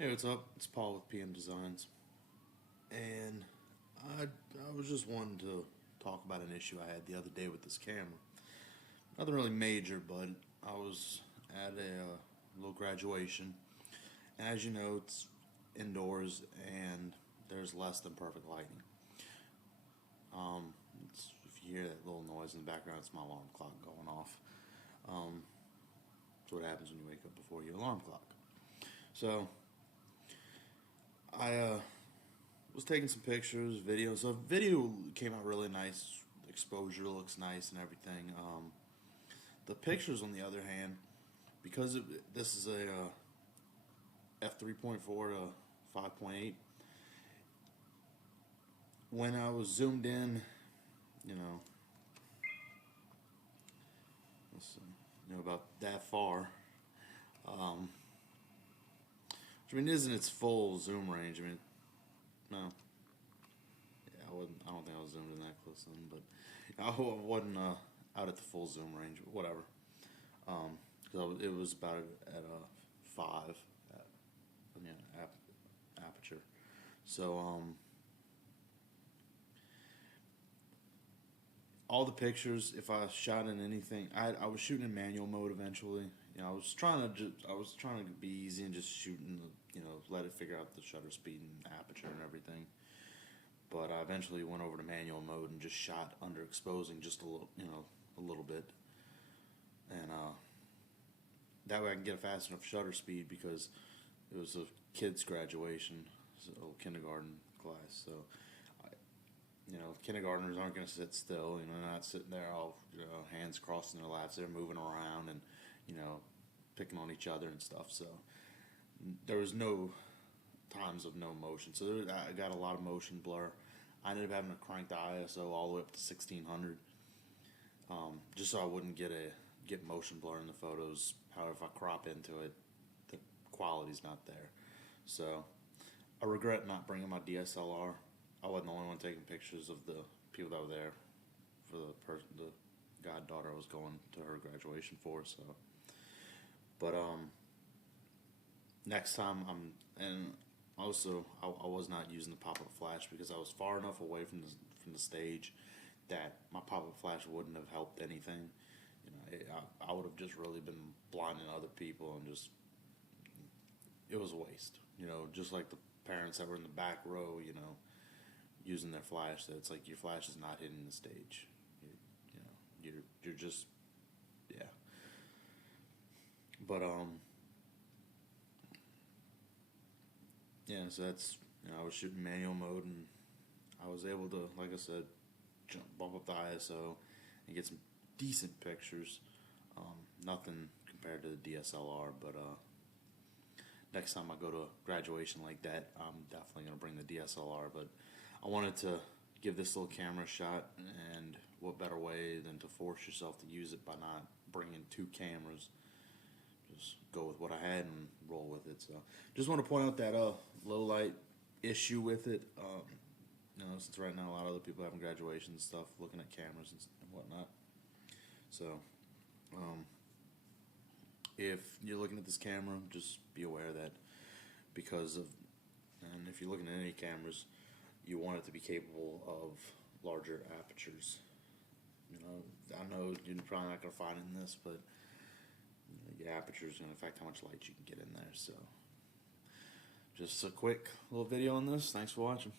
Hey, what's up? It's Paul with PM Designs, and I was just wanting to talk about an issue I had the other day with this camera. Nothing really major, but I was at a little graduation, and as you know, it's indoors and there's less than perfect lighting. If you hear that little noise in the background, it's my alarm clock going off. It's what happens when you wake up before your alarm clock. So I was taking some pictures, videos. So video came out really nice. Exposure looks nice and everything. The pictures, on the other hand, because this is a f3.4 to 5.8. When I was zoomed in, you know, about that far, which I mean isn't its full zoom range. I mean, no, yeah, I wouldn't. I don't think I was zoomed in that close in, but I wasn't out at the full zoom range. But whatever. Because it was about at a 5 at, aperture. So all the pictures, if I shot in anything, I was shooting in manual mode eventually. I was trying to be easy and just shooting, let it figure out the shutter speed and aperture and everything. But I eventually went over to manual mode and just shot underexposing just a little bit, and that way I can get a fast enough shutter speed because it was a kid's graduation, a kindergarten class. So, kindergartners aren't going to sit still. They're not sitting there all hands crossed in their laps. They're moving around and picking on each other and stuff. So there was no times of no motion. So I got a lot of motion blur. I ended up having to crank the ISO all the way up to 1600, just so I wouldn't get motion blur in the photos. However, if I crop into it, the quality's not there. So I regret not bringing my DSLR. I wasn't the only one taking pictures of the people that were there for the goddaughter I was going to her graduation for. So, but next time and also I was not using the pop-up flash because I was far enough away from the stage that my pop-up flash wouldn't have helped anything. I would have just really been blinding other people, and just it was a waste. Just like the parents that were in the back row, using their flash. That it's like your flash is not hitting the stage. You're just, yeah. But yeah. So that's I was shooting manual mode, and I was able to, like I said, bump up the ISO and get some decent pictures. Nothing compared to the DSLR, but next time I go to a graduation like that, I'm definitely going to bring the DSLR. But I wanted to give this little camera a shot, and what better way than to force yourself to use it by not bringing two cameras. Just go with what I had and roll with it. So just want to point out that low light issue with it. Since right now a lot of other people having graduations and stuff, looking at cameras and whatnot. So if you're looking at this camera, just be aware that and if you're looking at any cameras, you want it to be capable of larger apertures. I know you're probably not going to find it in this, but your aperture is going to affect how much light you can get in there. So just a quick little video on this. Thanks for watching.